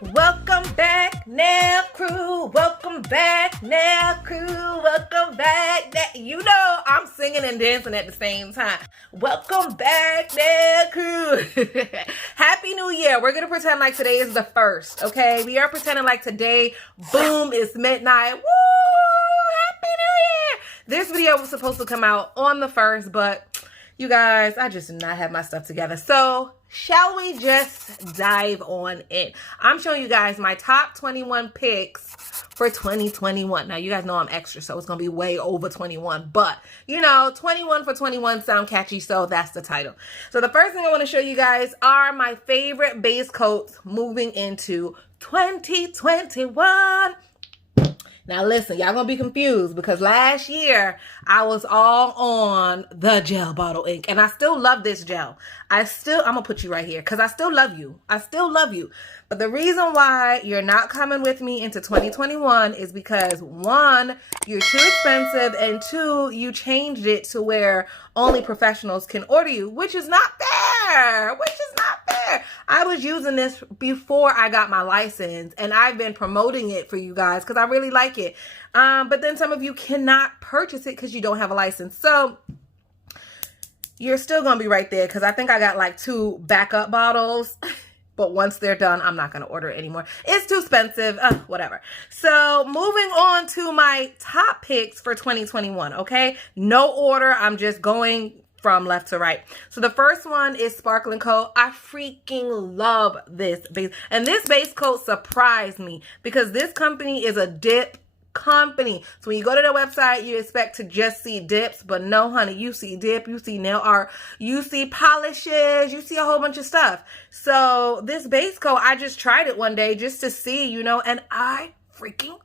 Welcome back, nail crew. Welcome back, nail crew. Welcome back. You know I'm singing and dancing at the same time. Welcome back, nail crew. Happy New Year. We're going to pretend like today is the 1st, okay? We are pretending like today, boom, it's midnight. Woo! Happy New Year. This video was supposed to come out on the 1st, but you guys, I just did not have my stuff together. So shall we just dive on in? I'm showing you guys my top 21 picks for 2021. Now, you guys know I'm extra, so it's going to be way over 21. But, you know, 21 for 21 sound catchy, so that's the title. So the first thing I want to show you guys are my favorite base coats moving into 2021. Now listen, y'all gonna be confused because last year I was all on the gel bottle ink, and I still love this gel. I'm gonna put you right here because I still love you. I still love you. But the reason why you're not coming with me into 2021 is because 1, you're too expensive, and 2, you changed it to where only professionals can order you, which is not fair. I was using this before I got my license, and I've been promoting it for you guys because I really like it. But then some of you cannot purchase it because you don't have a license. So you're still going to be right there because I think I got like 2 backup bottles. But once they're done, I'm not going to order it anymore. It's too expensive. Whatever. So moving on to my top picks for 2021, okay? No order. I'm just going from left to right. So the first one is Sparkling Coat. I freaking love this base. And this base coat surprised me because this company is a dip company. So when you go to their website, you expect to just see dips, but no, honey, you see dip, you see nail art, you see polishes, you see a whole bunch of stuff. So this base coat, I just tried it one day just to see, you know, and I freaking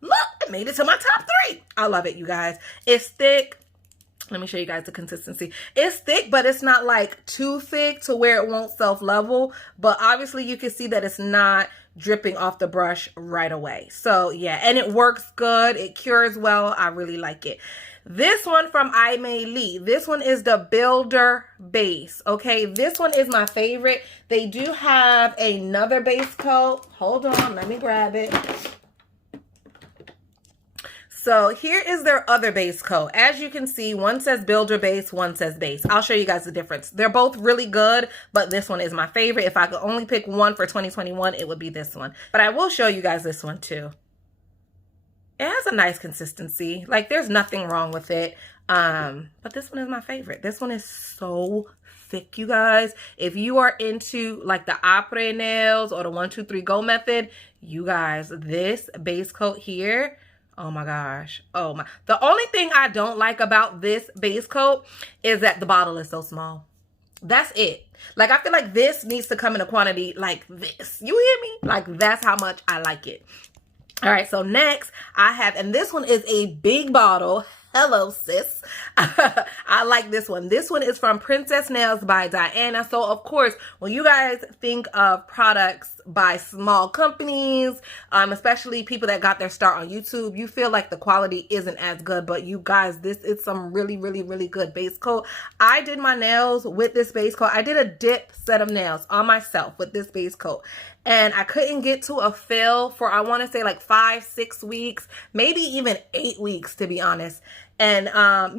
look, it made it to my top 3. I love it, you guys. It's thick. Let me show you guys the consistency. It's thick, but it's not like too thick to where it won't self-level. But obviously you can see that it's not dripping off the brush right away. So yeah, and it works good. It cures well. I really like it. This one from Lee. This one is the Builder Base. Okay, this one is my favorite. They do have another base coat. Hold on, let me grab it. So here is their other base coat. As you can see, one says Builder Base, one says Base. I'll show you guys the difference. They're both really good, but this one is my favorite. If I could only pick one for 2021, it would be this one. But I will show you guys this one too. It has a nice consistency. Like, there's nothing wrong with it. But this one is my favorite. This one is so thick, you guys. If you are into like the après nails or the 1, 2, 3 go method, you guys, this base coat here, oh my gosh. Oh my. The only thing I don't like about this base coat is that the bottle is so small. That's it. Like, I feel like this needs to come in a quantity like this. You hear me? Like, that's how much I like it. All right, so next I have, and this one is a big bottle. Hello, sis. I like this one. This one is from Princess Nails by Diana. So, of course, when you guys think of products by small companies, especially people that got their start on YouTube, you feel like the quality isn't as good. But you guys, this is some really, really, really good base coat. I did my nails with this base coat. I did a dip set of nails on myself with this base coat. And I couldn't get to a fill for, I want to say, like 5, 6 weeks, maybe even 8 weeks, to be honest. And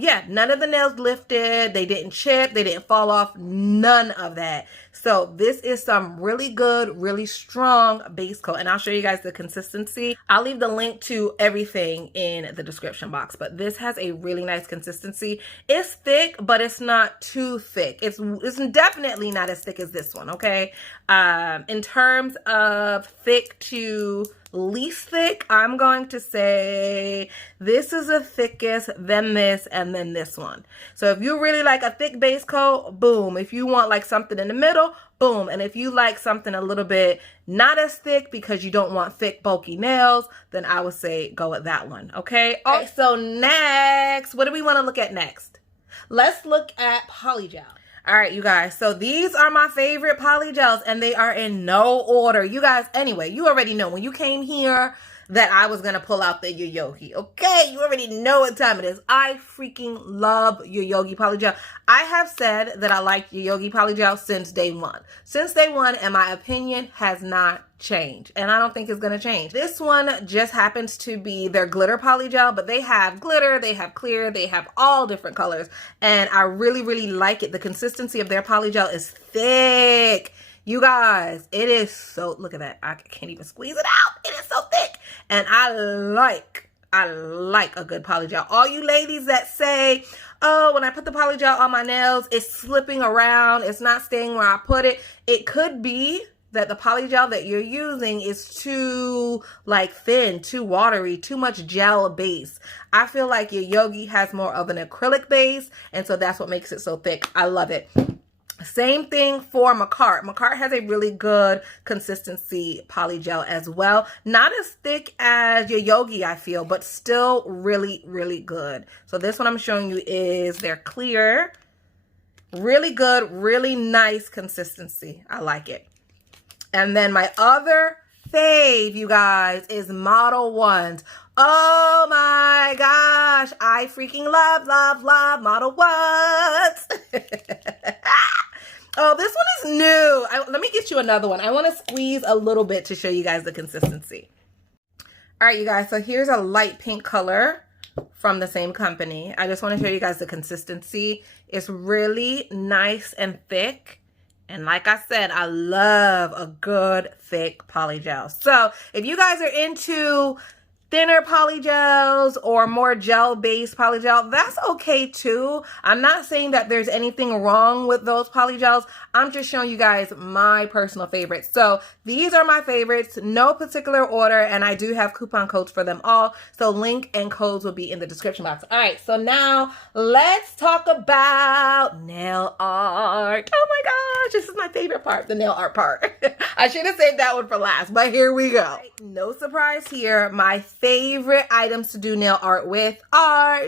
yeah, none of the nails lifted. They didn't chip. They didn't fall off. None of that. So this is some really good, really strong base coat. And I'll show you guys the consistency. I'll leave the link to everything in the description box. But this has a really nice consistency. It's thick, but it's not too thick. It's definitely not as thick as this one, okay? In terms of thick to least thick, I'm going to say this is the thickest, then this, and then this one. So if you really like a thick base coat, boom. If you want like something in the middle, boom. And if you like something a little bit not as thick because you don't want thick, bulky nails, then I would say go with that one, okay? All right, so next, what do we want to look at next? Let's look at Polygel. All right, you guys, so these are my favorite Polygels, and they are in no order. You guys, anyway, you already know when you came here, that I was gonna pull out the Yoyogi. Okay, you already know what time it is. I freaking love Yoyogi Polygel. I have said that I like Yoyogi Polygel since day one. Since day one, and my opinion has not changed, and I don't think it's gonna change. This one just happens to be their glitter polygel, but they have glitter, they have clear, they have all different colors, and I really, really like it. The consistency of their polygel is thick. You guys, it is so, look at that. I can't even squeeze it out. It is so thick. And I like a good polygel. All you ladies that say, oh, when I put the polygel on my nails, it's slipping around, it's not staying where I put it. It could be that the polygel that you're using is too like thin, too watery, too much gel base. I feel like Yoyogi has more of an acrylic base, and so that's what makes it so thick. I love it. Same thing for Makart. Makart has a really good consistency polygel as well. Not as thick as Yoyogi, I feel, but still really, really good. So this one I'm showing you is their clear. Really good, really nice consistency. I like it. And then my other fave, you guys, is Model Ones. Oh my gosh, I freaking love Model Ones. Oh, this one is new. Let me get you another one. I want to squeeze a little bit to show you guys the consistency. All right, you guys, so here's a light pink color from the same company. I just want to show you guys the consistency. It's really nice and thick. And like I said, I love a good thick polygel. So if you guys are into thinner polygels or more gel-based polygel, that's okay too. I'm not saying that there's anything wrong with those polygels. I'm just showing you guys my personal favorites. So these are my favorites, no particular order, and I do have coupon codes for them all. So link and codes will be in the description box. All right, so now let's talk about nail art. Oh my gosh, this is my favorite part, the nail art part. I should have saved that one for last, but here we go. No surprise here, my favorite items to do nail art with are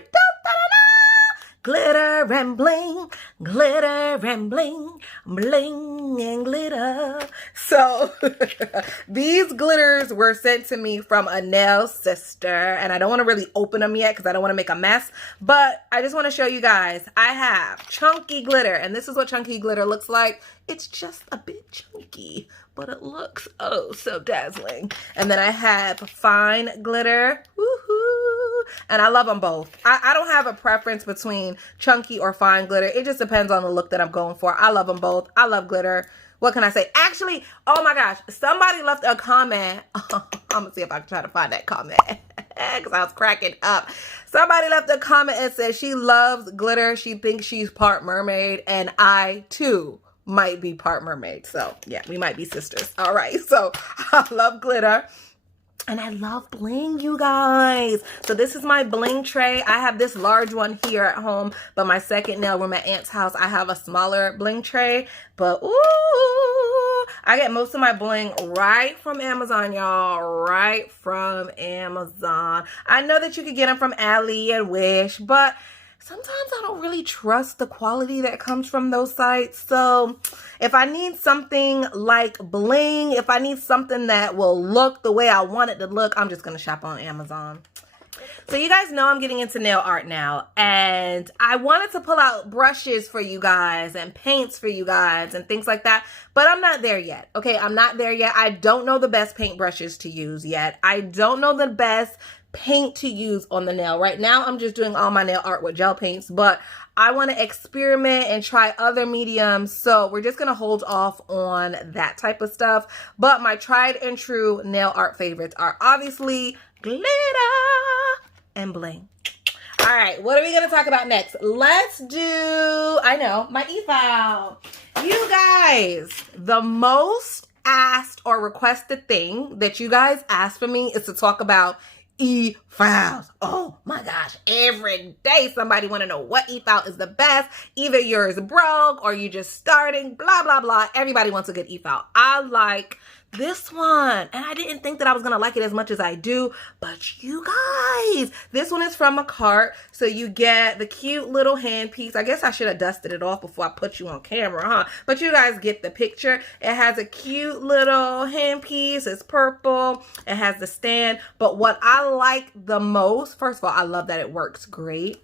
glitter and bling, glitter and bling, bling and glitter. So these glitters were sent to me from a nail sister, and I don't want to really open them yet because I don't want to make a mess, but I just want to show you guys. I have chunky glitter, and this is what chunky glitter looks like. It's just a bit chunky, but it looks oh so dazzling. And then I have fine glitter. Woohoo! And I love them both. I don't have a preference between chunky or fine glitter. It just depends on the look that I'm going for. I love them both. I love glitter. What can I say? Actually, oh my gosh, somebody left a comment. I'm gonna see if I can try to find that comment because I was cracking up. Somebody left a comment and said she loves glitter. She thinks she's part mermaid, and I too might be part mermaid. So yeah, we might be sisters. All right, so I love glitter. And I love bling, you guys. So this is my bling tray. I have this large one here at home, but my second nail room at Aunt's house, I have a smaller bling tray. But ooh, I get most of my bling right from Amazon, y'all. Right from Amazon. I know that you could get them from Ali and Wish, but sometimes I don't really trust the quality that comes from those sites. So if I need something like bling, if I need something that will look the way I want it to look, I'm just going to shop on Amazon. So you guys know I'm getting into nail art now, and I wanted to pull out brushes for you guys and paints for you guys and things like that, but I'm not there yet. Okay, I'm not there yet. I don't know the best paint brushes to use yet. I don't know the best paint to use on the nail. Right now, I'm just doing all my nail art with gel paints, but I want to experiment and try other mediums, so we're just going to hold off on that type of stuff. But my tried and true nail art favorites are obviously glitter and bling. All right, what are we going to talk about next? Let's do, I know, my Efile. You guys, the most asked or requested thing that you guys asked for me is to talk about E-files. Oh my gosh, every day somebody want to know what E-file is the best. Either yours broke or you just starting, blah, blah, blah. Everybody wants a good E-file. I like this one. And I didn't think that I was going to like it as much as I do. But you guys, this one is from a cart. So you get the cute little handpiece. I guess I should have dusted it off before I put you on camera, huh? But you guys get the picture. It has a cute little handpiece. It's purple. It has the stand. But what I like the most, first of all, I love that it works great.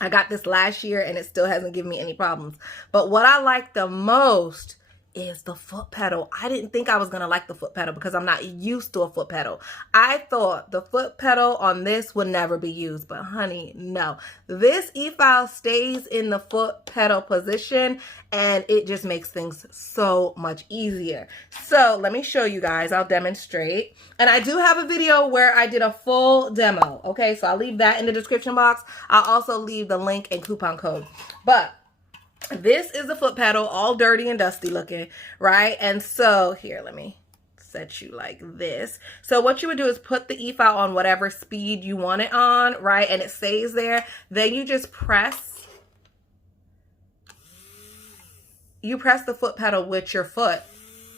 I got this last year and it still hasn't given me any problems. But what I like the most is the foot pedal. I didn't think I was going to like the foot pedal because I'm not used to a foot pedal. I thought the foot pedal on this would never be used, but honey, no. This Efile stays in the foot pedal position and it just makes things so much easier. So let me show you guys. I'll demonstrate. And I do have a video where I did a full demo. Okay, so I'll leave that in the description box. I'll also leave the link and coupon code. But this is the foot pedal, all dirty and dusty looking, right? And so here, let me set you like this. So what you would do is put the Efile on whatever speed you want it on, right? And it stays there. Then you just press. You press the foot pedal with your foot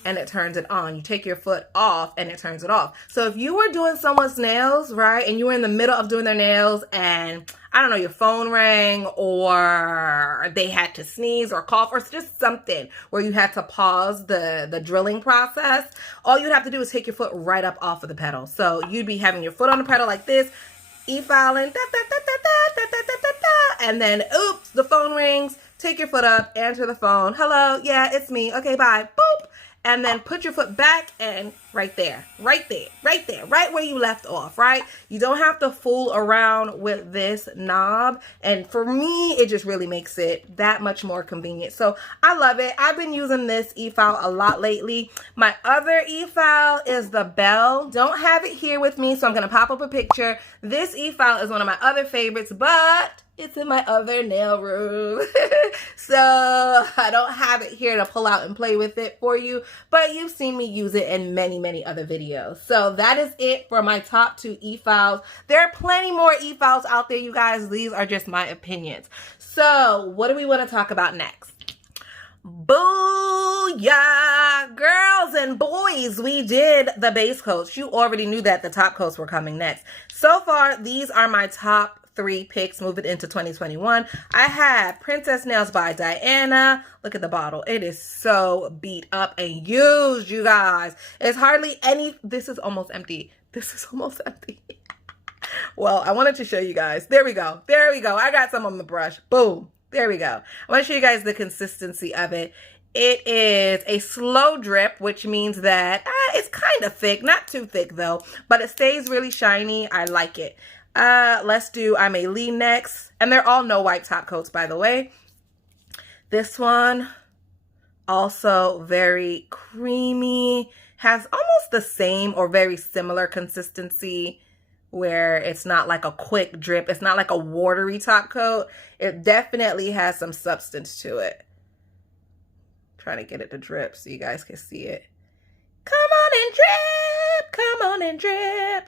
and it turns it on. You take your foot off and it turns it off. So if you were doing someone's nails, right, and you were in the middle of doing their nails and I don't know, your phone rang or they had to sneeze or cough or just something where you had to pause the drilling process, all you'd have to do is take your foot right up off of the pedal. So you'd be having your foot on the pedal like this, E-filing, and then, oops, the phone rings, take your foot up, answer the phone, hello, yeah, it's me, okay, bye, boop. And then put your foot back and right there, right where you left off, right? You don't have to fool around with this knob. And for me, it just really makes it that much more convenient. So I love it. I've been using this Efile a lot lately. My other Efile is the Bell. Don't have it here with me, so I'm going to pop up a picture. This Efile is one of my other favorites, but it's in my other nail room. So I don't have it here to pull out and play with it for you, but you've seen me use it in many other videos. So that is it for my top 2 Efiles. There are plenty more Efiles out there, you guys. These are just my opinions. So what do we want to talk about next? Booyah! Girls and boys, we did the base coats. You already knew that the top coats were coming next. So far, these are my top 3 picks moving into 2021. I had Princess Nails by Diana. Look at the bottle. It is so beat up and used, you guys. It's hardly any. This is almost empty. This is almost empty. Well, I wanted to show you guys. There we go. There we go. I got some on the brush. Boom. There we go. I want to show you guys the consistency of it. It is a slow drip, which means that it's kind of thick. Not too thick, though. But it stays really shiny. I like it. Let's do I'm a Lee next. And they're all no wipe top coats, by the way. This one, also very creamy. Has almost the same or very similar consistency where it's not like a quick drip. It's not like a watery top coat. It definitely has some substance to it. Trying to get it to drip so you guys can see it. Come on and drip. Come on and drip.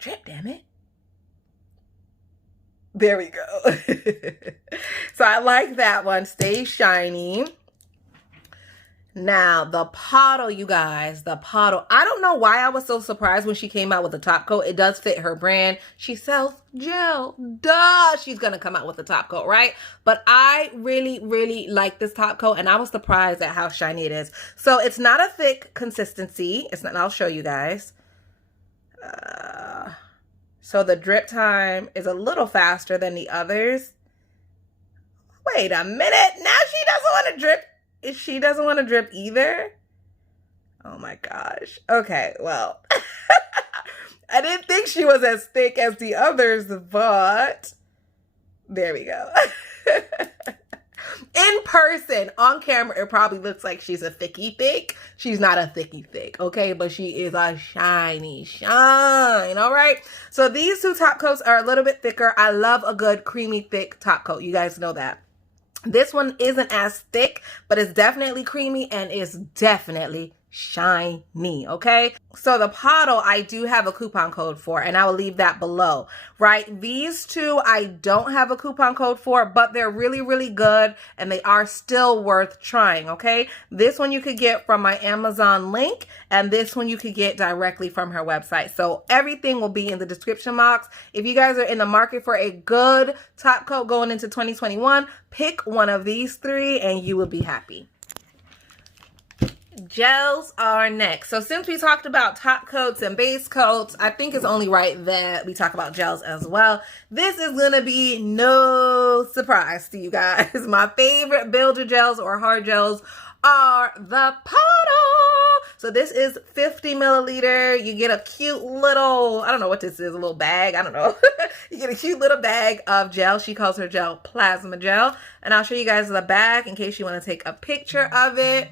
Drip, damn it. There we go. So I like that one. Stays shiny. Now, the Pottle, you guys. The Pottle. I don't know why I was so surprised when she came out with the top coat. It does fit her brand. She sells gel. Duh. She's going to come out with the top coat, right? But I really like this top coat. And I was surprised at how shiny it is. So it's not a thick consistency. It's not. I'll show you guys. So the drip time is a little faster than the others. Wait a minute. Now she doesn't want to drip. She doesn't want to drip either. Oh my gosh. Okay, well. I didn't think she was as thick as the others, but there we go. In person, on camera, it probably looks like she's a thicky thick. She's not a thicky thick, okay? But she is a shiny shine, all right? So these 2 top coats are a little bit thicker. I love a good creamy thick top coat. You guys know that. This one isn't as thick, but it's definitely creamy and it's definitely shiny, okay? So the Pottle, I do have a coupon code for, and I will leave that below, right? These two, I don't have a coupon code for, but they're really, really good, and they are still worth trying, okay? This one you could get from my Amazon link, and this one you could get directly from her website. So everything will be in the description box. If you guys are in the market for a good top coat going into 2021, pick one of these three, and you will be happy. Gels are next. So since we talked about top coats and base coats, I think it's only right that we talk about gels as well. This is gonna be no surprise to you guys. My favorite builder gels or hard gels are the Pottle. So this is 50 milliliter. You get a cute little, I don't know what this is, a little bag, I don't know. You get a cute little bag of gel. She calls her gel plasma gel. And I'll show you guys the back in case you want to take a picture of it.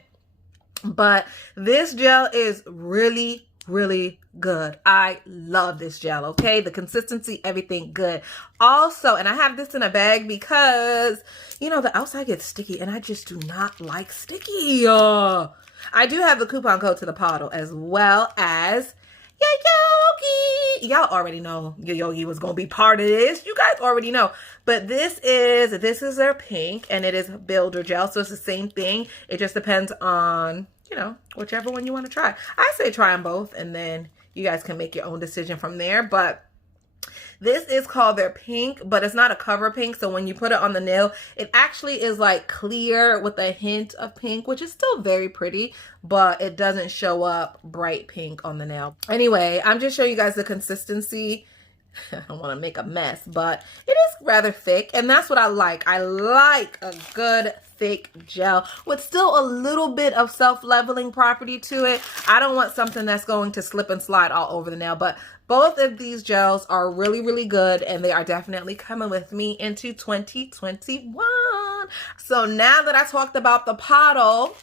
But this gel is really, really good. I love this gel, okay? The consistency, everything good. Also, and I have this in a bag because, you know, the outside gets sticky and I just do not like sticky. I do have the coupon code to the Pottle as well as Yogi. Y'all already know Yogi was going to be part of this. You guys already know. But this is their pink and it is builder gel. So it's the same thing. It just depends on, you know, whichever one you want to try. I say try them both and then you guys can make your own decision from there. But this is called their pink, but it's not a cover pink. So when you put it on the nail, it actually is like clear with a hint of pink, which is still very pretty, but it doesn't show up bright pink on the nail. Anyway, I'm just showing you guys the consistency. I don't want to make a mess, but it is rather thick, and that's what I like. I like a good thick gel with still a little bit of self-leveling property to it. I don't want something that's going to slip and slide all over the nail, but both of these gels are really, really good, and they are definitely coming with me into 2021. So now that I talked about the Pottle,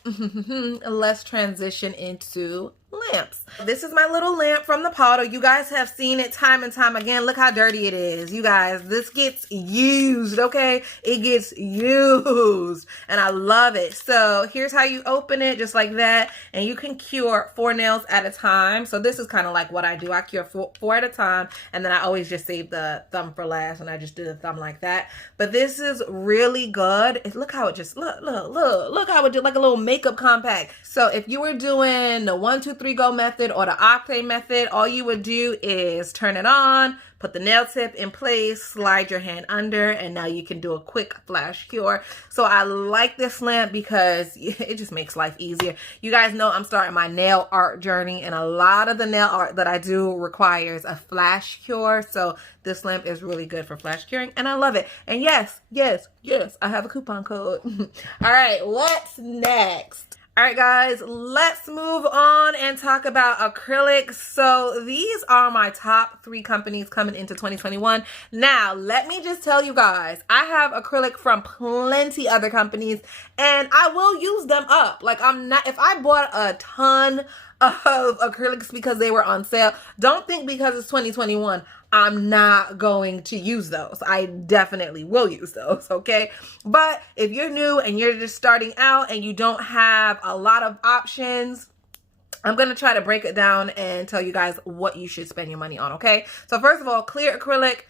let's transition into lamps. This is my little lamp from the Pottle. You guys have seen it time and time again. Look how dirty it is. You guys, this gets used, okay? It gets used, and I love it. So here's how you open it, just like that, and you can cure 4 nails at a time. So this is kind of like what I do. I cure 4 at a time, and then I always just save the thumb for last, and I just do the thumb like that. But this is really good. Look how it just, look how it did like a little makeup compact. So if you were doing the 1, 2, 3 go method or the octave method, all you would do is turn it on, put the nail tip in place, slide your hand under, and now you can do a quick flash cure. So I like this lamp because it just makes life easier. You guys know I'm starting my nail art journey, and a lot of the nail art that I do requires a flash cure. So this lamp is really good for flash curing, and I love it. And yes, I have a coupon code. All right, what's next? All right, guys, let's move on and talk about acrylics. So these are my top 3 companies coming into 2021. Now, let me just tell you guys, I have acrylic from plenty other companies, and I will use them up. Like, if I bought a ton of acrylics because they were on sale, don't think because it's 2021 I'm not going to use those. I definitely will use those, okay? But if you're new and you're just starting out and you don't have a lot of options, I'm going to try to break it down and tell you guys what you should spend your money on, okay? So first of all, clear acrylic.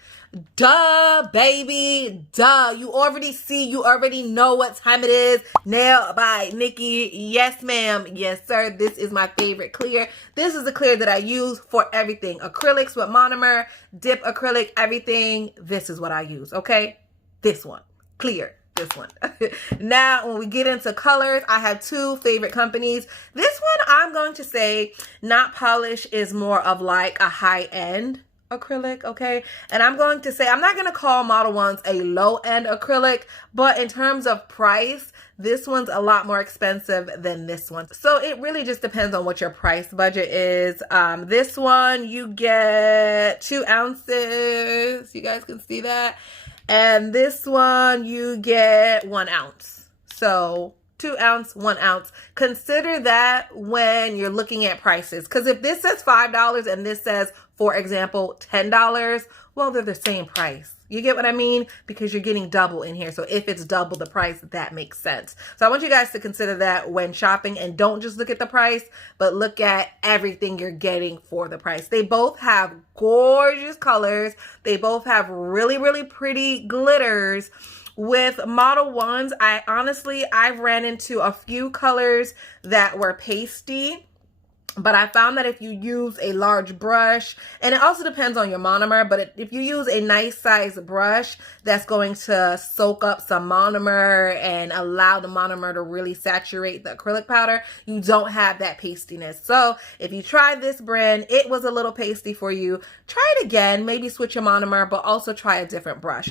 Duh, baby, duh. You already know what time it is. Nail by Nikki. Yes, ma'am. Yes, sir. This is my favorite clear. This is the clear that I use for everything. Acrylics with monomer, dip acrylic, everything. This is what I use, okay? This one. Clear. This one. Now, when we get into colors, I have 2 favorite companies. This one, I'm going to say, not polish, is more of like a high-end acrylic, okay? And I'm going to say, I'm not going to call Model 1s a low-end acrylic, but in terms of price, this one's a lot more expensive than this one. So it really just depends on what your price budget is. This one, you get 2 ounces. You guys can see that. And this one, you get 1 ounce. So 2 ounce, 1 ounce. Consider that when you're looking at prices. Because if this says $5 and this says, for example, $10, well, they're the same price. You get what I mean? Because you're getting double in here. So if it's double the price, that makes sense. So I want you guys to consider that when shopping, and don't just look at the price, but look at everything you're getting for the price. They both have gorgeous colors. They both have really, really pretty glitters. With Model 1s, I've ran into a few colors that were pasty. But I found that if you use a large brush, and it also depends on your monomer, but if you use a nice size brush, that's going to soak up some monomer and allow the monomer to really saturate the acrylic powder, you don't have that pastiness. So if you try this brand, it was a little pasty for you, try it again, maybe switch your monomer, but also try a different brush.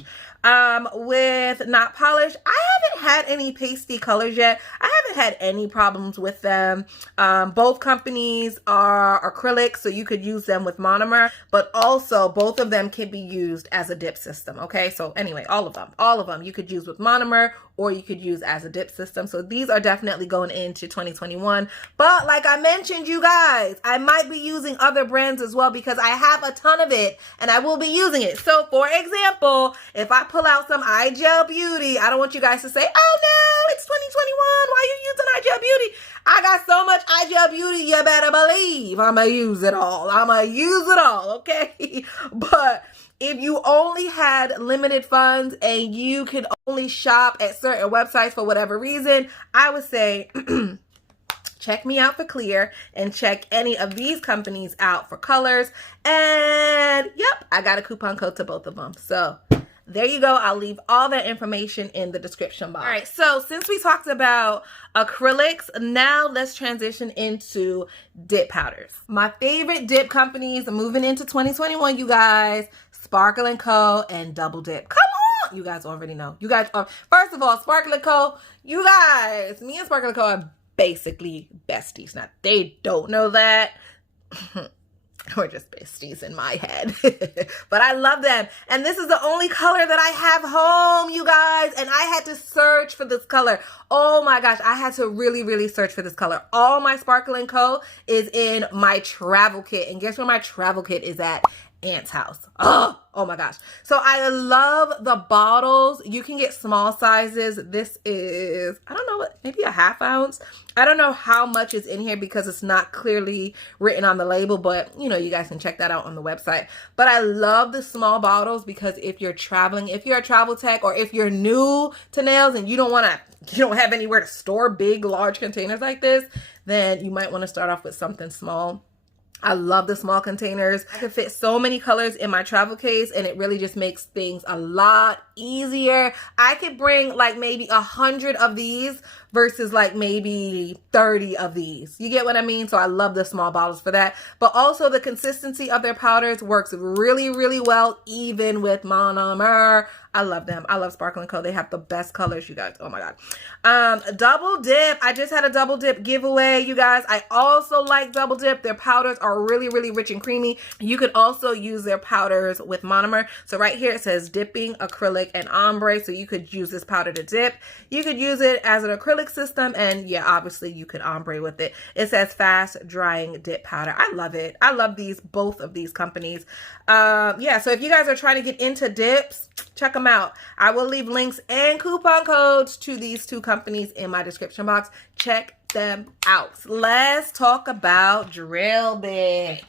With Not Polished, I haven't had any pasty colors yet. I haven't had any problems with them. Both companies are acrylic, so you could use them with monomer, but also both of them can be used as a dip system. Okay, so anyway, all of them you could use with monomer, or you could use as a dip system. So these are definitely going into 2021. But like I mentioned, you guys, I might be using other brands as well because I have a ton of it and I will be using it. So for example, if I pull out some iGel Beauty, I don't want you guys to say, oh no, it's 2021, why are you using iGel Beauty? I got so much iGel Beauty, you better believe I'm gonna use it all. Okay? But if you only had limited funds and you could only shop at certain websites for whatever reason, I would say check me out for clear and check any of these companies out for colors. And yep, I got a coupon code to both of them. So there you go. I'll leave all that information in the description box. All right, so since we talked about acrylics, now let's transition into dip powders. My favorite dip companies moving into 2021, you guys, Sparkle & Co. and Double Dip. Come on! You guys already know. You guys are, first of all, Sparkle & Co., you guys, me and Sparkle & Co. are basically besties. Now, they don't know that. We're just besties in my head. But I love them. And this is the only color that I have home, you guys. And I had to search for this color. Oh my gosh, I had to really, really search for this color. All my Sparkle & Co. is in my travel kit. And guess where my travel kit is at? Aunt's house. Oh my gosh. So I love the bottles. You can get small sizes. This is, I don't know what, maybe a ½ ounce. I don't know how much is in here because it's not clearly written on the label, but you know, you guys can check that out on the website. But I love the small bottles because if you're traveling, if you're a travel tech, or if you're new to nails and you don't have anywhere to store big, large containers like this, then you might want to start off with something small. I love the small containers. I can fit so many colors in my travel case and it really just makes things a lot easier. I could bring like maybe 100 of these versus like maybe 30 of these. You get what I mean? So I love the small bottles for that. But also the consistency of their powders works really, really well, even with monomer. I love them. I love Sparkle & Co. They have the best colors, you guys. Oh my God. Double Dip. I just had a Double Dip giveaway, you guys. I also like Double Dip. Their powders are really, really rich and creamy. You could also use their powders with monomer. So right here it says dipping, acrylic, and ombre. So you could use this powder to dip. You could use it as an acrylic system. And yeah, obviously you could ombre with it. It says fast drying dip powder. I love it. I love both of these companies. Yeah, so if you guys are trying to get into dips, check them out. I will leave links and coupon codes to these two companies in my description box. Check them out. Let's talk about drill bit.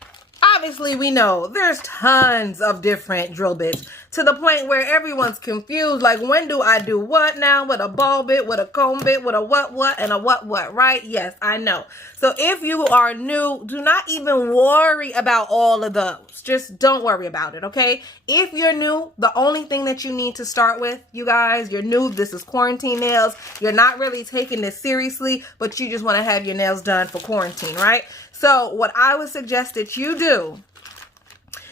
Obviously, we know there's tons of different drill bits to the point where everyone's confused. Like, when do I do what now? With a ball bit, with a comb bit, with a what, and a what, right? Yes, I know. So if you are new, do not even worry about all of those. Just don't worry about it, okay? If you're new, the only thing that you need to start with, you guys, you're new, this is quarantine nails. You're not really taking this seriously, but you just want to have your nails done for quarantine, right? So what I would suggest that you do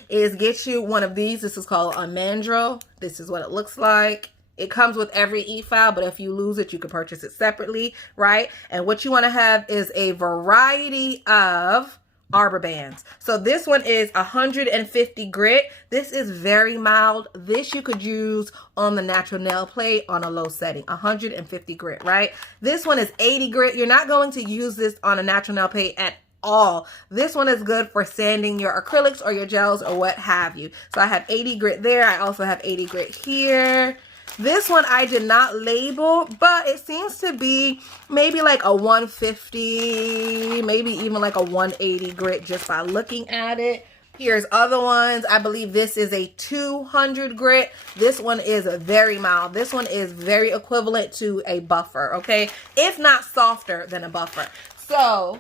is get you one of these. This is called a mandrel. This is what it looks like. It comes with every e-file, but if you lose it, you can purchase it separately, right? And what you want to have is a variety of arbor bands. So this one is 150 grit. This is very mild. This you could use on the natural nail plate on a low setting. 150 grit, right? This one is 80 grit. You're not going to use this on a natural nail plate at all. This one is good for sanding your acrylics or your gels or what have you. So I have 80 grit there. I also have 80 grit here. This one I did not label, but it seems to be maybe like a 150, maybe even like a 180 grit just by looking at it. Here's other ones. I believe this is a 200 grit. This one is very mild. This one is very equivalent to a buffer, okay? If not softer than a buffer. So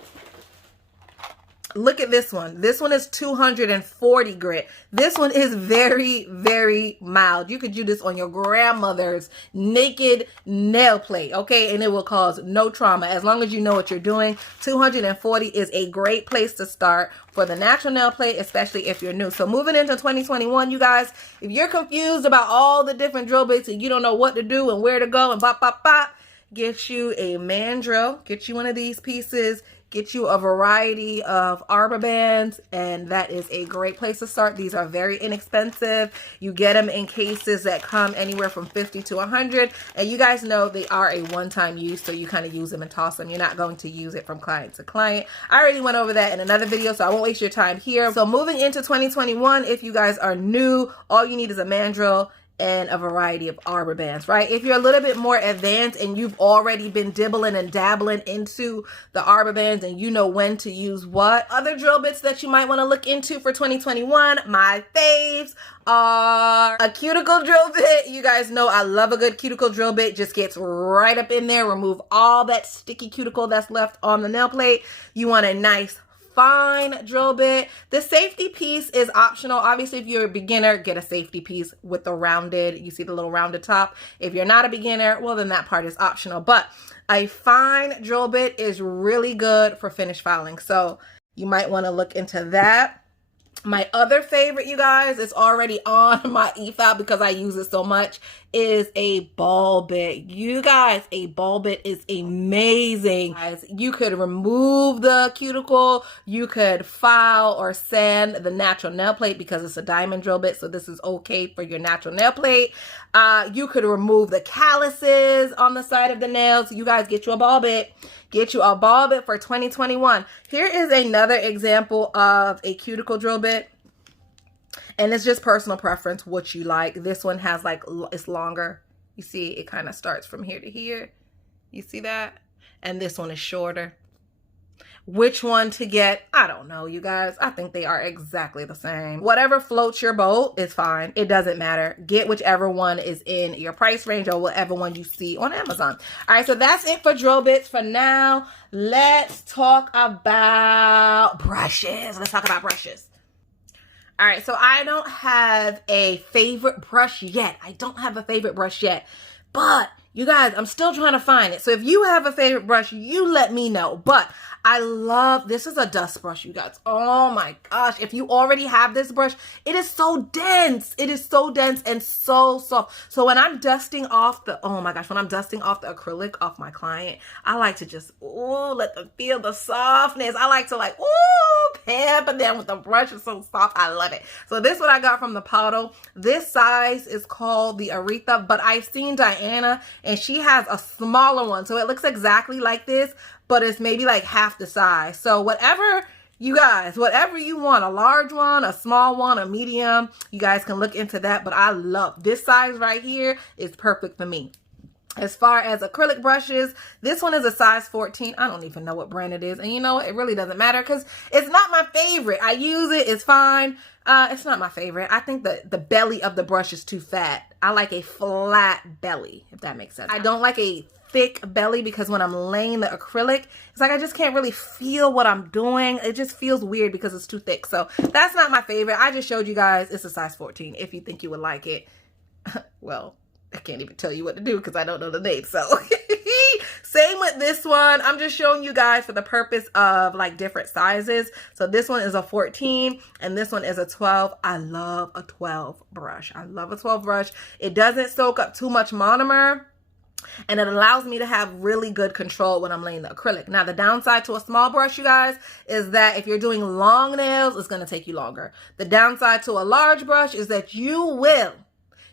look at this one. This one is 240 grit. This one is very, very mild. You could do this on your grandmother's naked nail plate, okay? And it will cause no trauma as long as you know what you're doing. 240 is a great place to start for the natural nail plate, especially if you're new. So moving into 2021, you guys, if you're confused about all the different drill bits and you don't know what to do and where to go and bop, bop, bop, get you a man drill, get you one of these pieces, get you a variety of arbor bands, and that is a great place to start. These are very inexpensive. You get them in cases that come anywhere from 50 to 100, and you guys know they are a one-time use, so you kind of use them and toss them. You're not going to use it from client to client. I already went over that in another video, so I won't waste your time here. So moving into 2021, if you guys are new, all you need is a man drill and a variety of arbor bands, right? If you're a little bit more advanced and you've already been dibbling and dabbling into the arbor bands and you know when to use what, other drill bits that you might want to look into for 2021, my faves are a cuticle drill bit. You guys know I love a good cuticle drill bit. Just gets right up in there, remove all that sticky cuticle that's left on the nail plate. You want a nice fine drill bit. The safety piece is optional. Obviously, if you're a beginner, get a safety piece with the rounded, you see the little rounded top. If you're not a beginner, well, then that part is optional. But a fine drill bit is really good for finish filing. So you might want to look into that. My other favorite, you guys, is already on my Efile because I use it so much, is a ball bit. You guys, a ball bit is amazing. Guys, you could remove the cuticle, you could file or sand the natural nail plate because it's a diamond drill bit, so this is okay for your natural nail plate. You could remove the calluses on the side of the nails. You guys, get you a ball bit. Get you a ball bit for 2021. Here is another example of a cuticle drill bit. And it's just personal preference, what you like. This one has like, it's longer. You see, it kind of starts from here to here. You see that? And this one is shorter. Which one to get? I don't know, you guys. I think they are exactly the same. Whatever floats your boat is fine. It doesn't matter. Get whichever one is in your price range or whatever one you see on Amazon. All right, so that's it for drill bits for now. Let's talk about brushes. Let's talk about brushes. All right, so I don't have a favorite brush yet. I don't have a favorite brush yet, but you guys, I'm still trying to find it. So if you have a favorite brush, you let me know. But I love, this is a dust brush, you guys. Oh my gosh. If you already have this brush, it is so dense. It is so dense and so soft. So when I'm dusting off the, oh my gosh, when I'm dusting off the acrylic off my client, I like to just, ooh, let them feel the softness. I like to like, ooh, pamper them with the brush. It's so soft. I love it. So this is what I got from the Polygel. This size is called the Aretha, but I've seen Diana and she has a smaller one. So it looks exactly like this, but it's maybe like half the size. So whatever you guys, whatever you want, a large one, a small one, a medium, you guys can look into that. But I love this size right here. Is perfect for me. As far as acrylic brushes, this one is a size 14. I don't even know what brand it is. And you know what? It really doesn't matter because it's not my favorite. I use it. It's fine. It's not my favorite. I think the belly of the brush is too fat. I like a flat belly, if that makes sense. I don't like a thick belly because when I'm laying the acrylic, it's like I just can't really feel what I'm doing. It just feels weird because it's too thick. So that's not my favorite. I just showed you guys it's a size 14 if you think you would like it. Well, I can't even tell you what to do because I don't know the name. So same with this one. I'm just showing you guys for the purpose of like different sizes. So this one is a 14 and this one is a 12. I love a 12 brush. I love a 12 brush. It doesn't soak up too much monomer. And it allows me to have really good control when I'm laying the acrylic. Now, the downside to a small brush, you guys, is that if you're doing long nails, it's going to take you longer. The downside to a large brush is that you will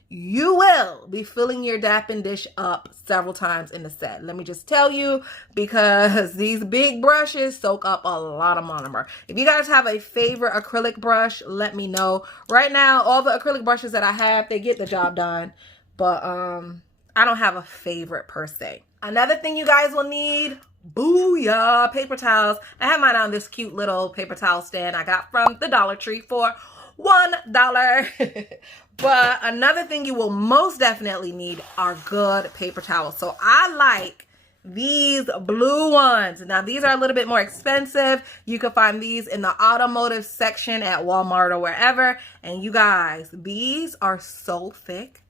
you will be filling your dapping dish up several times in the set. Let me just tell you, because these big brushes soak up a lot of monomer. If you guys have a favorite acrylic brush, let me know. Right now, all the acrylic brushes that I have, they get the job done. But I don't have a favorite per se. Another thing you guys will need, booyah, paper towels. I have mine on this cute little paper towel stand I got from the Dollar Tree for $1. But another thing you will most definitely need are good paper towels. So I like these blue ones. Now these are a little bit more expensive. You can find these in the automotive section at Walmart or wherever. And you guys, these are so thick.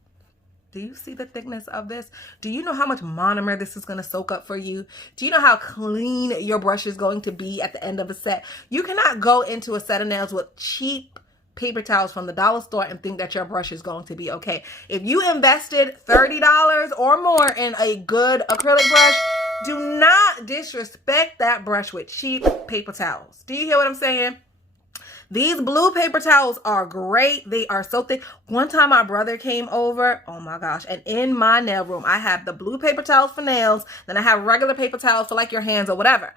Do you see the thickness of this? Do you know how much monomer this is going to soak up for you? Do you know how clean your brush is going to be at the end of a set? You cannot go into a set of nails with cheap paper towels from the dollar store and think that your brush is going to be okay. If you invested $30 or more in a good acrylic brush, do not disrespect that brush with cheap paper towels. Do you hear what I'm saying? These blue paper towels are great. They are so thick. One time my brother came over, oh my gosh, and in my nail room, I have the blue paper towels for nails, then I have regular paper towels for like your hands or whatever.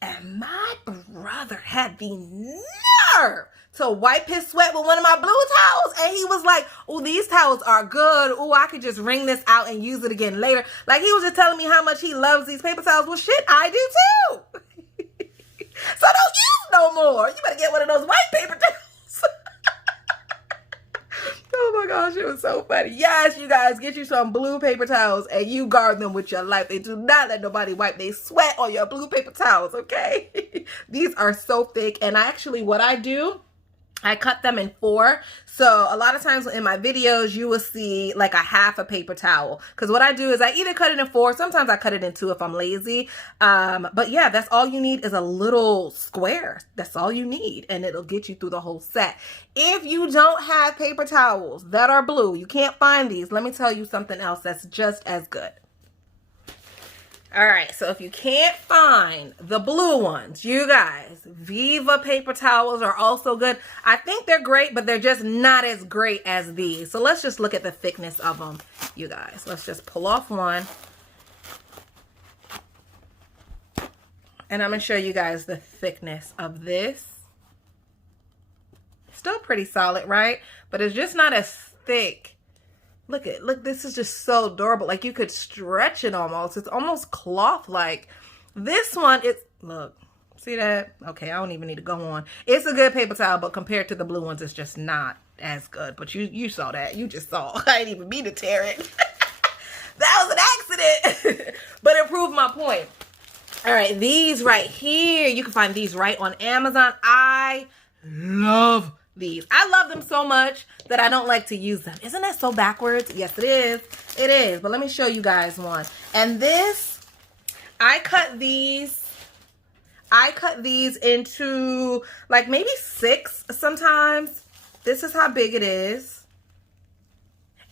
And my brother had the nerve to wipe his sweat with one of my blue towels. And he was like, oh, these towels are good. Oh, I could just wring this out and use it again later. Like he was just telling me how much he loves these paper towels. Well, shit, I do too. So don't use no more. You better get one of those white paper towels. Oh my gosh, it was so funny. Yes, you guys, get you some blue paper towels and you guard them with your life. They do not let nobody wipe their sweat on your blue paper towels, okay? These are so thick. And actually what I do, I cut them in 4. So a lot of times in my videos, you will see like a half a paper towel. Because what I do is I either cut it in 4. Sometimes I cut it in 2 if I'm lazy. But yeah, that's all you need is a little square. That's all you need. And it'll get you through the whole set. If you don't have paper towels that are blue, you can't find these. Let me tell you something else that's just as good. All right, so if you can't find the blue ones, you guys, Viva paper towels are also good. I think they're great, but they're just not as great as these. So let's just look at the thickness of them, you guys. Let's just pull off one. And I'm going to show you guys the thickness of this. Still pretty solid, right? But it's just not as thick. Look, this is just so durable. Like you could stretch it almost. It's almost cloth-like. This one, look, see that? Okay, I don't even need to go on. It's a good paper towel, but compared to the blue ones, it's just not as good. But you saw that. You just saw. I didn't even mean to tear it. That was an accident. But it proved my point. All right, these right here, you can find these right on Amazon. I love these. I love them so much that I don't like to use them. Isn't that so backwards? Yes, it is. It is. But let me show you guys one. And this, I cut these into like maybe 6 sometimes. This is how big it is.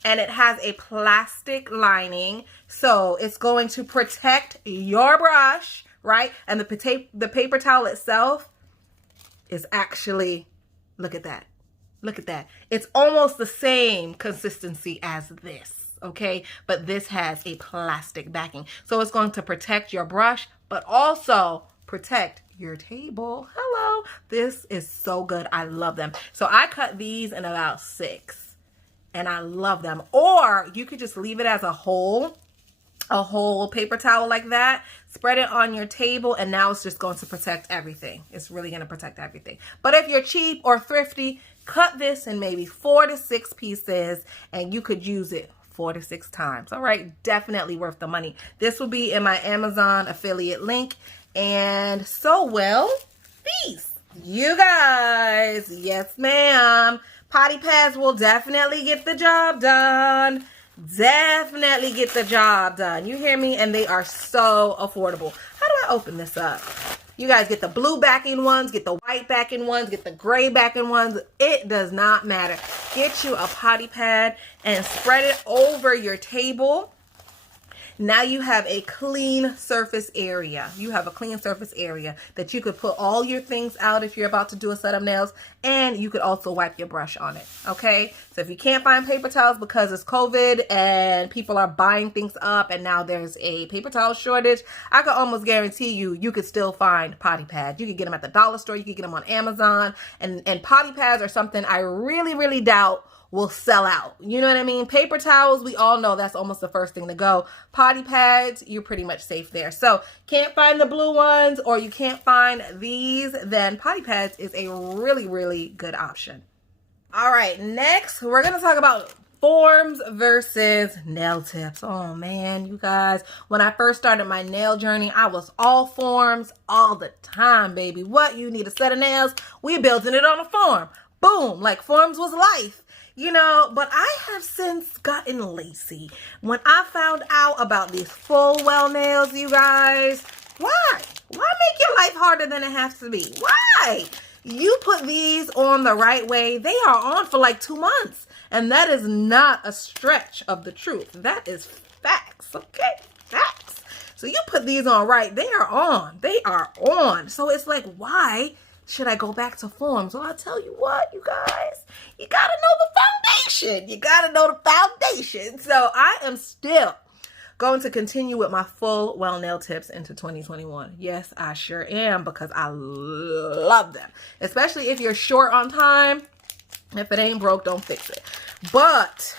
And it has a plastic lining. So it's going to protect your brush, right? And the paper towel itself is actually, look at that. Look at that. It's almost the same consistency as this, okay? But this has a plastic backing. So it's going to protect your brush, but also protect your table. Hello. This is so good. I love them. So I cut these in about 6, and I love them. Or you could just leave it as a whole paper towel like that, spread it on your table, and now it's just going to protect everything. It's really going to protect everything. But if you're cheap or thrifty, cut this in maybe 4 to 6 pieces, and you could use it 4 to 6 times. All right, definitely worth the money. This will be in my Amazon affiliate link. And so, well, these, you guys, yes ma'am, potty pads will definitely get the job done. Definitely get the job done. You hear me? And they are so affordable. How do I open this up? You guys get the blue backing ones, get the white backing ones, get the gray backing ones. It does not matter. Get you a potty pad and spread it over your table. Now you have a clean surface area. You have a clean surface area that you could put all your things out if you're about to do a set of nails, and you could also wipe your brush on it, okay? So if you can't find paper towels because it's COVID and people are buying things up and now there's a paper towel shortage, I could almost guarantee you could still find potty pads. You could get them at the dollar store, you could get them on Amazon, and potty pads are something I really, really doubt will sell out. You know what I mean? Paper towels, we all know that's almost the first thing to go. Potty pads, you're pretty much safe there. So can't find the blue ones or you can't find these, then potty pads is a really, really good option. All right, next we're going to talk about forms versus nail tips. Oh man, you guys, when I first started my nail journey, I was all forms all the time, baby. What? You need a set of nails? We building it on a form. Boom, like forms was life. You know, but I have since gotten lazy. When I found out about these full well nails, you guys, why? Why make your life harder than it has to be? Why? You put these on the right way, they are on for like 2 months. And that is not a stretch of the truth. That is facts, okay? Facts. So you put these on right, they are on. They are on. So it's like, why should I go back to forms? Well, I'll tell you what, you guys, you gotta know the foundation. You gotta know the foundation. So I am still going to continue with my full well nail tips into 2021. Yes, I sure am, because I love them. Especially if you're short on time. If it ain't broke, don't fix it. But,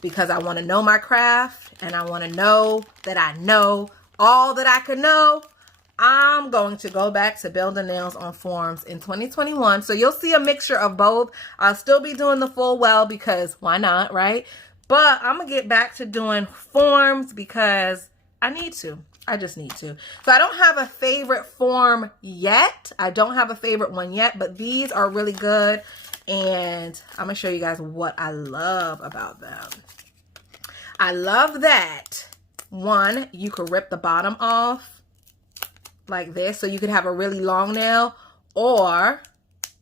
because I want to know my craft and I want to know that I know all that I can know, I'm going to go back to building nails on forms in 2021. So you'll see a mixture of both. I'll still be doing the full well because why not, right? But I'm going to get back to doing forms because I need to. I just need to. So I don't have a favorite form yet. I don't have a favorite one yet, but these are really good. And I'm going to show you guys what I love about them. I love that, one, you could rip the bottom off like this, so you could have a really long nail, or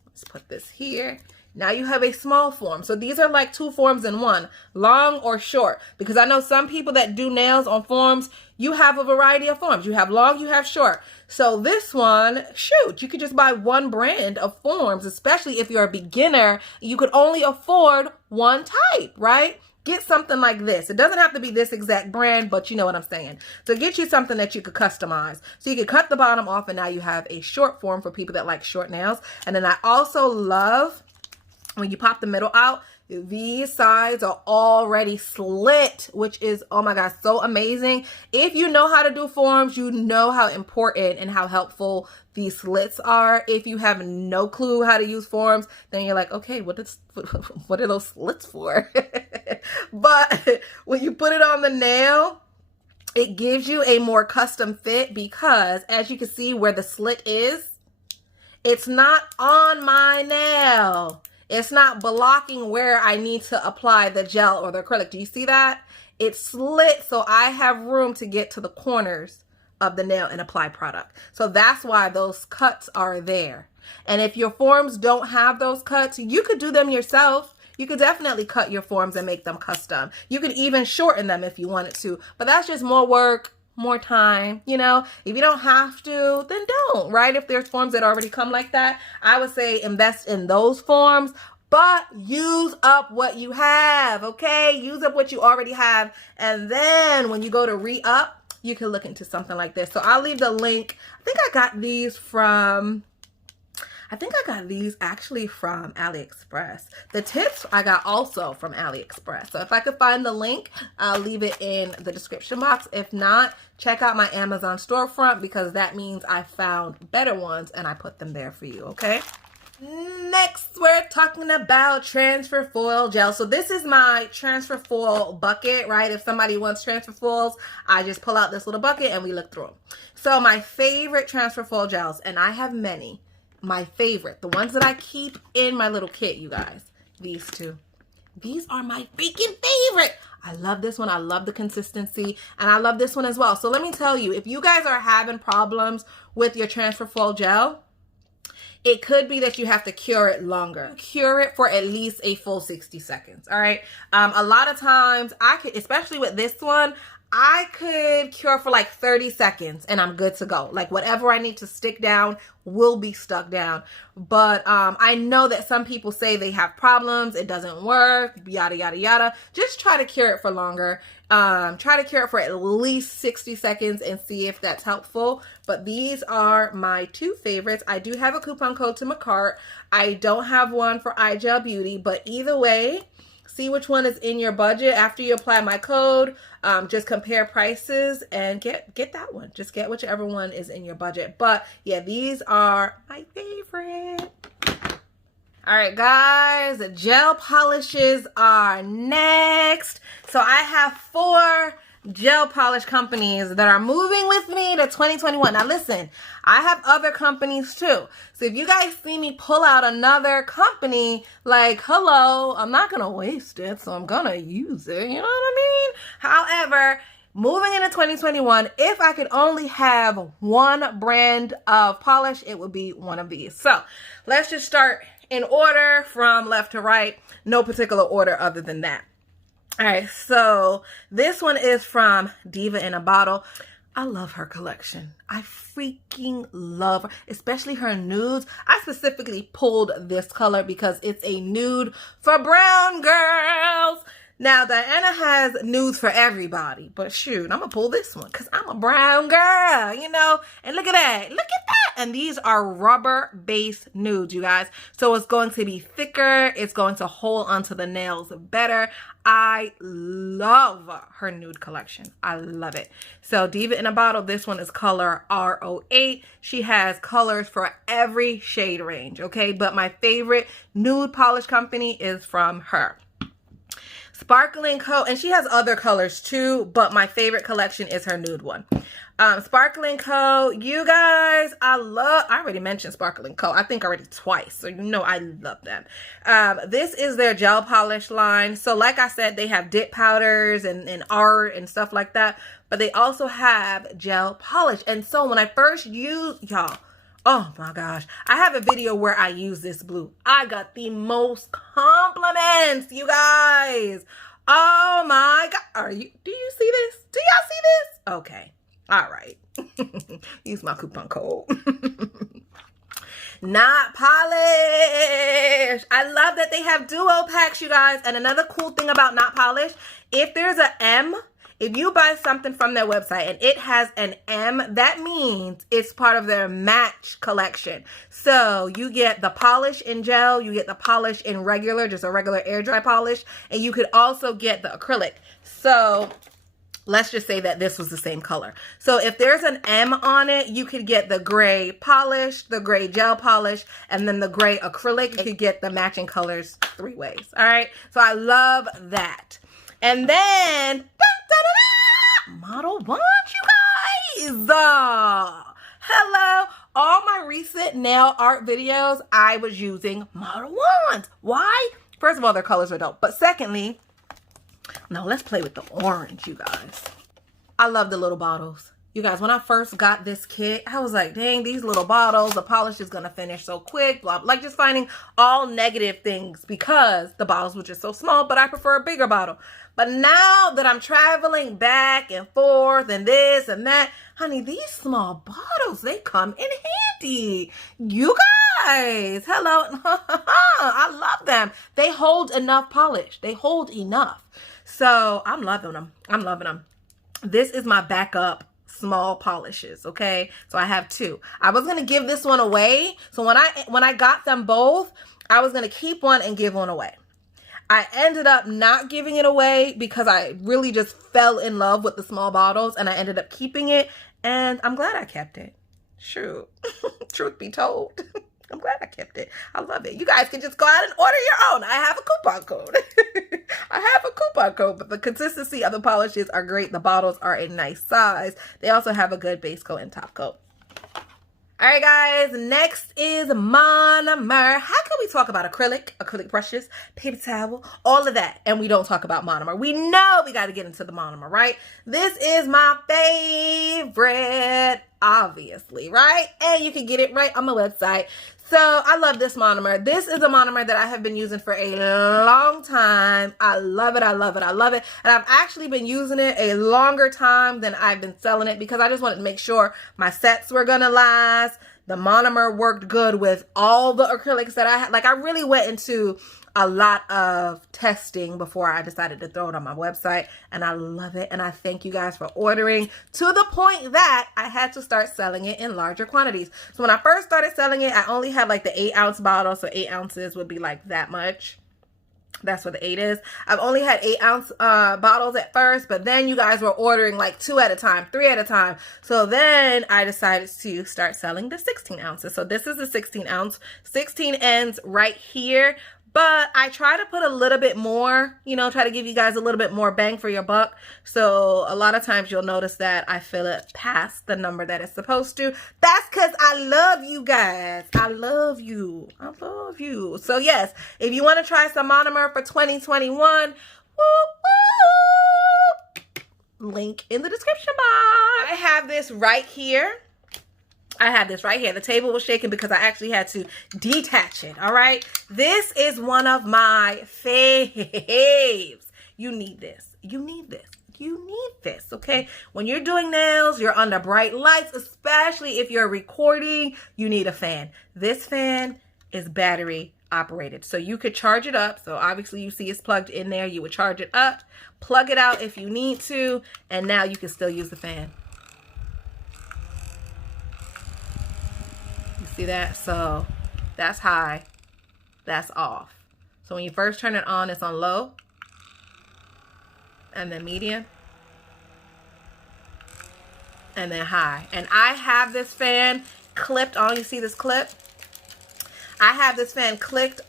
let's put this here. Now you have a small form. So these are like 2 forms in one, long or short, because I know some people that do nails on forms, you have a variety of forms. You have long, you have short. So this one, shoot, you could just buy one brand of forms, especially if you're a beginner, you could only afford one type, right? Get something like this. It doesn't have to be this exact brand, but you know what I'm saying. So get you something that you could customize. So you could cut the bottom off and now you have a short form for people that like short nails. And then I also love when you pop the middle out, these sides are already slit, which is, oh my gosh, so amazing. If you know how to do forms, you know how important and how helpful these slits are. If you have no clue how to use forms, then you're like, okay, what are those slits for? But when you put it on the nail, it gives you a more custom fit because as you can see where the slit is, it's not on my nail. It's not blocking where I need to apply the gel or the acrylic. Do you see that? It's slit, so I have room to get to the corners of the nail and apply product. So that's why those cuts are there. And if your forms don't have those cuts, you could do them yourself. You could definitely cut your forms and make them custom. You could even shorten them if you wanted to, but that's just more work, more time, you know. If you don't have to, then don't, right? If there's forms that already come like that, I would say invest in those forms, but use up what you have, okay? Use up what you already have, and then when you go to re-up, you can look into something like this. So I'll leave the link. I think I got these actually from Aliexpress. The tips I got also from Aliexpress. So if I could find the link, I'll leave it in the description box. If not, check out my Amazon storefront because that means I found better ones and I put them there for you, okay? Next, we're talking about transfer foil gel. So this is my transfer foil bucket, right? If somebody wants transfer foils, I just pull out this little bucket and we look through them. So my favorite transfer foil gels, and I have many, my favorite, the ones that I keep in my little kit, you guys, these two. These are my freaking favorite. I love this one. I love the consistency, and I love this one as well. So let me tell you, if you guys are having problems with your transfer foil gel, it could be that you have to cure it longer. Cure it for at least a full 60 seconds, all right? A lot of times, I could, especially with this one, I could cure for like 30 seconds and I'm good to go. Like whatever I need to stick down will be stuck down. But I know that some people say they have problems, it doesn't work, yada, yada, yada. Just try to cure it for longer. Try to cure it for at least 60 seconds and see if that's helpful. But these are my two favorites. I do have a coupon code to my cart. I don't have one for iGel Beauty, but either way, see which one is in your budget. After you apply my code, just compare prices and get that one. Just get whichever one is in your budget. But yeah, these are my favorite. All right, guys, gel polishes are next. So I have 4 gel polish companies that are moving with me to 2021. Now listen, I have other companies too. So if you guys see me pull out another company, like, hello, I'm not gonna waste it, so I'm gonna use it, you know what I mean? However, moving into 2021, if I could only have one brand of polish, it would be one of these. So let's just start in order from left to right, no particular order other than that. All right, so this one is from Diva in a Bottle. I love her collection. I freaking love her, especially her nudes. I specifically pulled this color because it's a nude for brown girls. Now, Diana has nudes for everybody, but shoot, I'm gonna pull this one because I'm a brown girl, you know? And look at that, look at that. And these are rubber-based nudes, you guys. So it's going to be thicker. It's going to hold onto the nails better. I love her nude collection. I love it. So Diva in a Bottle, this one is color R08. She has colors for every shade range, okay? But my favorite nude polish company is from her. Sparkling Coat, and she has other colors too, but my favorite collection is her nude one. Sparkling Coat, you guys, I already mentioned Sparkling Coat, I think already twice, so you know I love them. This is their gel polish line. So like I said, they have dip powders and art and stuff like that, but they also have gel polish. And so when I first used, y'all, oh my gosh, I have a video where I use this blue. I got the most compliments, you guys. Oh my God. Do you see this? Do y'all see this? Okay. All right. Use my coupon code. Not Polish. I love that they have duo packs, you guys. And another cool thing about Not Polish, if there's an M, if you buy something from their website and it has an M, that means it's part of their match collection. So you get the polish in gel, you get the polish in regular, just a regular air dry polish, and you could also get the acrylic. So let's just say that this was the same color. So if there's an M on it, you could get the gray polish, the gray gel polish, and then the gray acrylic. You could get the matching colors 3 ways. All right. So I love that. And then Model 1, you guys. Hello. All my recent nail art videos, I was using Model 1s. Why? First of all, their colors are dope. But secondly, now let's play with the orange, you guys. I love the little bottles. You guys, when I first got this kit, I was like, dang, these little bottles, the polish is going to finish so quick, blah, blah. Like just finding all negative things because the bottles were just so small, but I prefer a bigger bottle. But now that I'm traveling back and forth and this and that, honey, these small bottles, they come in handy. You guys, hello. I love them. They hold enough polish. They hold enough. So I'm loving them. I'm loving them. This is my backup small polishes, okay? So I have 2. I was going to give this one away. So when I got them both, I was going to keep one and give one away. I ended up not giving it away because I really just fell in love with the small bottles and I ended up keeping it and I'm glad I kept it. Shoot. Truth be told. I'm glad I kept it. I love it. You guys can just go out and order your own. I have a coupon code. I have a coupon code, but the consistency of the polishes are great. The bottles are a nice size. They also have a good base coat and top coat. All right, guys, next is Monomer. How can we talk about acrylic brushes, paper towel, all of that, and we don't talk about Monomer? We know we got to get into the Monomer, right? This is my favorite obviously, right? And you can get it right on my website. So I love this monomer. This is a monomer that I have been using for a long time. I love it. I love it. I love it. And I've actually been using it a longer time than I've been selling it because I just wanted to make sure my sets were going to last. The monomer worked good with all the acrylics that I had. Like, I really went into a lot of testing before I decided to throw it on my website, and I love it. And I thank you guys for ordering, to the point that I had to start selling it in larger quantities. So when I first started selling it, I only had like the 8-ounce bottle, so 8 ounces would be like that much. That's what the 8 is. I've only had 8-ounce bottles at first, but then you guys were ordering like 2 at a time, 3 at a time. So then I decided to start selling the 16 ounces. So this is the 16 ounce. 16 ends right here. But I try to put a little bit more, you know, try to give you guys a little bit more bang for your buck. So a lot of times you'll notice that I fill it past the number that it's supposed to. That's because I love you guys. I love you. I love you. So yes, if you want to try some monomer for 2021, whoop, whoop, link in the description box. I have this right here. The table was shaking because I actually had to detach it, all right? This is one of my faves. You need this. You need this. You need this, okay? When you're doing nails, you're under bright lights, especially if you're recording, you need a fan. This fan is battery operated, so you could charge it up. So obviously you see it's plugged in there. You would charge it up, plug it out if you need to, and now you can still use the fan. See that? So that's high, that's off. So when you first turn it on, it's on low, and then medium, and then high. And I have this fan clipped on. You see this clip? I have this fan clicked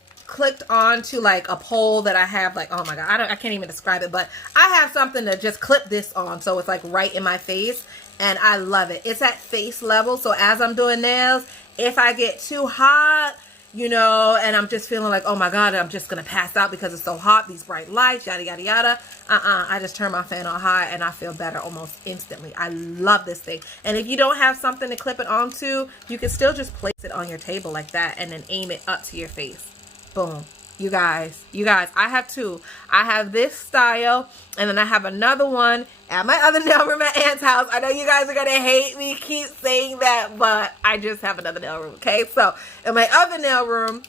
onto like a pole that I have, like, oh my god, I can't even describe it, but I have something to just clip this on, so it's like right in my face, and I love it. It's at face level, so as I'm doing nails, if I get too hot, you know, and I'm just feeling like, oh my god, I'm just gonna pass out because it's so hot, these bright lights, yada yada yada, I just turn my fan on high and I feel better almost instantly. I love this thing. And if you don't have something to clip it onto, you can still just place it on your table like that and then aim it up to your face. Boom. You guys, I have two. I have this style, and then I have another one at my other nail room at Aunt's house. I know you guys are gonna hate me keep saying that, but I just have another nail room, okay? So in my other nail room,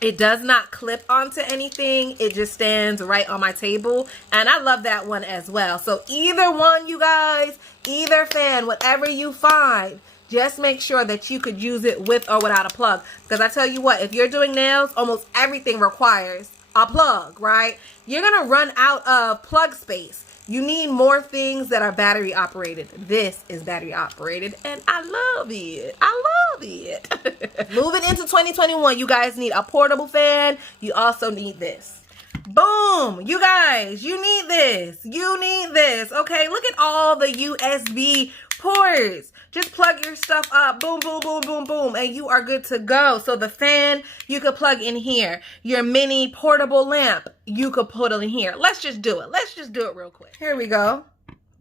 it does not clip onto anything. It just stands right on my table, and I love that one as well. So either one, you guys, either fan, whatever you find, just make sure that you could use it with or without a plug. Because I tell you what, if you're doing nails, almost everything requires a plug, right? You're going to run out of plug space. You need more things that are battery operated. This is battery operated, and I love it. I love it. Moving into 2021, you guys need a portable fan. You also need this. Boom, you guys, you need this. You need this. Okay, look at all the USB ports. Just plug your stuff up. Boom, boom, boom, boom, boom, and you are good to go. So the fan, you could plug in here. Your mini portable lamp, you could put it in here. Let's just do it. Let's just do it real quick. Here we go.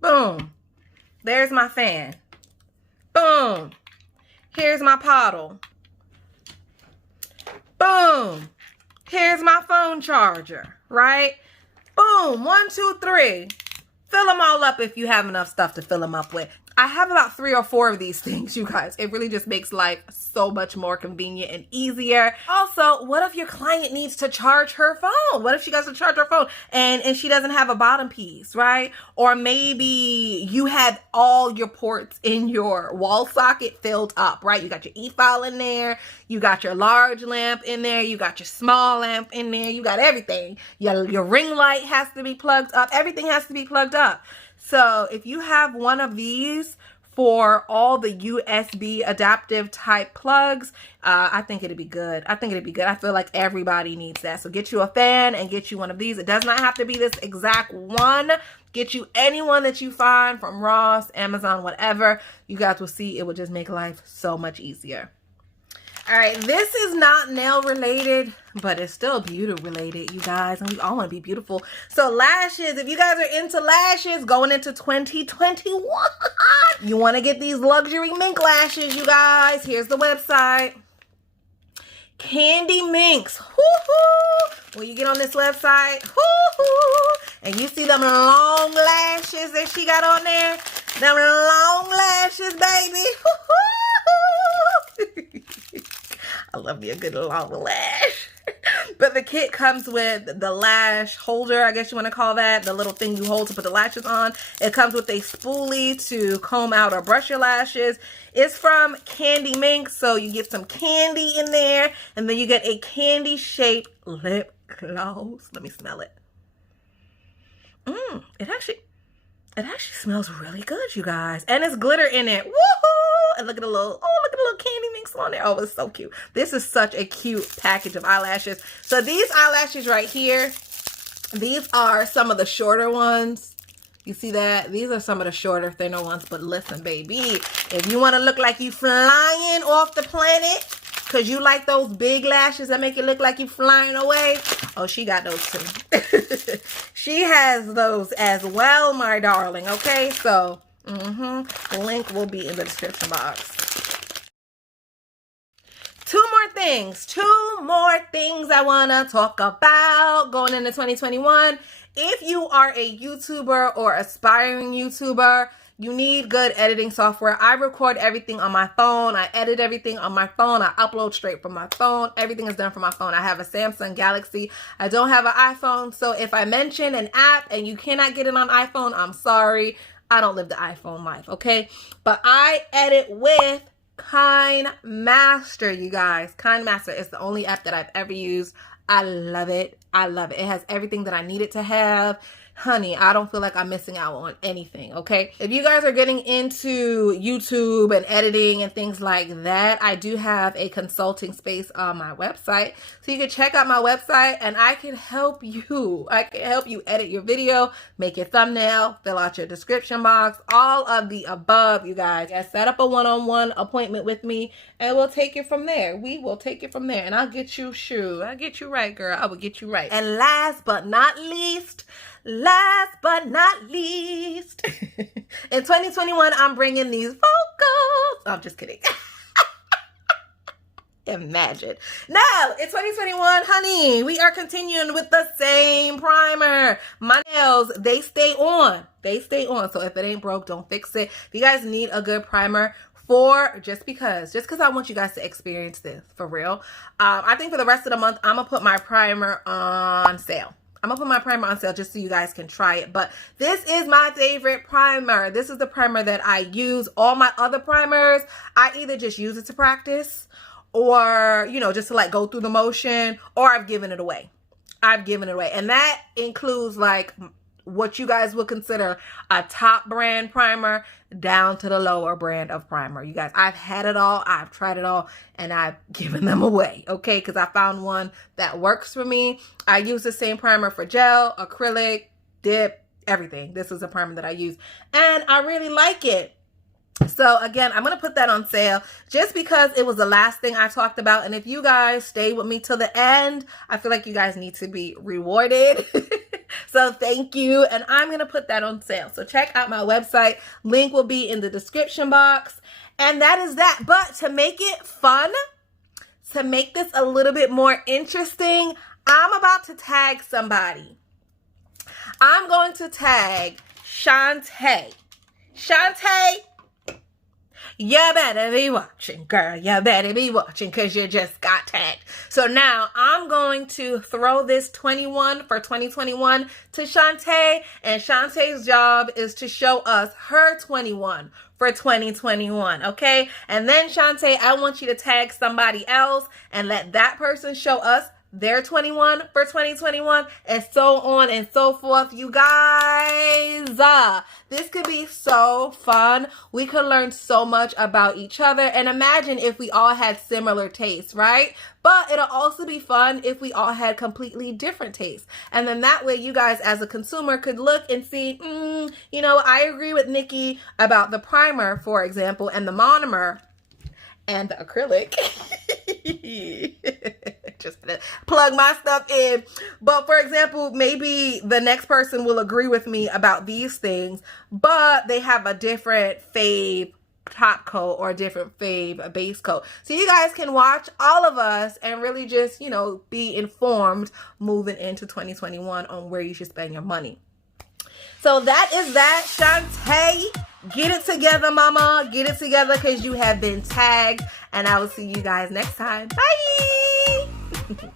Boom. There's my fan. Boom. Here's my bottle. Boom. Here's my phone charger, right? Boom. 1, 2, 3. Fill them all up if you have enough stuff to fill them up with. I have about 3 or 4 of these things, you guys. It really just makes life so much more convenient and easier. Also, what if your client needs to charge her phone? What if she has to charge her phone and she doesn't have a bottom piece, right? Or maybe you have all your ports in your wall socket filled up, right? You got your Efile in there. You got your large lamp in there. You got your small lamp in there. You got everything. Your ring light has to be plugged up. Everything has to be plugged up. So if you have one of these for all the USB adaptive type plugs, I think it'd be good. I think it'd be good. I feel like everybody needs that. So get you a fan and get you one of these. It does not have to be this exact one. Get you any one that you find from Ross, Amazon, whatever. You guys will see it will just make life so much easier. All right, this is not nail related, but it's still beauty related, you guys, and we all want to be beautiful. So lashes, if you guys are into lashes going into 2021, you want to get these luxury mink lashes, you guys. Here's the website. Candy Minks. Woo-hoo. When you get on this website, woo-hoo, and you see them long lashes that she got on there, them long lashes, baby. Woo-hoo. I love me a good long lash. But the kit comes with the lash holder, I guess you want to call that, the little thing you hold to put the lashes on. It comes with a spoolie to comb out or brush your lashes. It's from Candy Mink, so you get some candy in there, and then you get a candy-shaped lip gloss. Let me smell it. It actually smells really good, you guys. And it's glitter in it. Woohoo! And look at the little, candy minks on there. Oh, it's so cute. This is such a cute package of eyelashes. So these eyelashes right here, these are some of the shorter ones. You see that? These are some of the shorter, thinner ones. But listen, baby, if you want to look like you flying off the planet, because you like those big lashes that make it look like you flying away, oh, she got those too. She has those as well, my darling. Okay, so link will be in the description box. Two more things I want to talk about going into 2021. If you are a YouTuber or aspiring YouTuber, you need good editing software. I record everything on my phone. I edit everything on my phone. I upload straight from my phone. Everything is done from my phone. I have a Samsung Galaxy. I don't have an iPhone. So if I mention an app and you cannot get it on iPhone, I'm sorry. I don't live the iPhone life, okay? But I edit with KINEMASTER, you guys. KINEMASTER is the only app that I've ever used. I love it. I love it. It has everything that I need it to have. Honey, I don't feel like I'm missing out on anything, okay? If you guys are getting into YouTube and editing and things like that, I do have a consulting space on my website. So you can check out my website and I can help you. I can help you edit your video, make your thumbnail, fill out your description box, all of the above, you guys. Set up a one-on-one appointment with me and we'll take it from there. We will take it from there and I'll get you I'll get you right, girl. I will get you right. And last but not least, in 2021, I'm bringing these vocals. I'm just kidding. Imagine. No, in 2021, honey, we are continuing with the same primer. My nails, they stay on. They stay on. So if it ain't broke, don't fix it. If you guys need a good primer, just because I want you guys to experience this for real. I think for the rest of the month, I'm gonna put my primer on sale. I'm gonna put my primer on sale just so you guys can try it. But this is my favorite primer. This is the primer that I use. All my other primers, I either just use it to practice or, you know, just to like go through the motion, or I've given it away. And that includes like what you guys would consider a top brand primer down to the lower brand of primer. You guys, I've had it all, I've tried it all, and I've given them away, okay? Because I found one that works for me. I use the same primer for gel, acrylic, dip, everything. This is a primer that I use, and I really like it. So again, I'm going to put that on sale just because it was the last thing I talked about. And if you guys stay with me till the end, I feel like you guys need to be rewarded. So thank you. And I'm going to put that on sale. So check out my website. Link will be in the description box. And that is that. But to make it fun, to make this a little bit more interesting, I'm about to tag somebody. I'm going to tag Chonte. Chonte, you better be watching, girl. You better be watching because you just got tagged. So now I'm going to throw this 21 for 2021 to Chonte. And Chonte's job is to show us her 21 for 2021, okay? And then Chonte, I want you to tag somebody else and let that person show us their 21 for 2021, and so on and so forth. You guys, this could be so fun. We could learn so much about each other, and imagine if we all had similar tastes, right? But it'll also be fun if we all had completely different tastes, and then that way you guys as a consumer could look and see, you know, I agree with Nikki about the primer, for example, and the monomer and the acrylic. Just gonna plug my stuff in. But for example, maybe the next person will agree with me about these things, but they have a different fave top coat or a different fave base coat. So you guys can watch all of us and really just, you know, be informed moving into 2021 on where you should spend your money. So that is that, Chonte. Get it together, mama. Get it together because you have been tagged. And I will see you guys next time. Bye.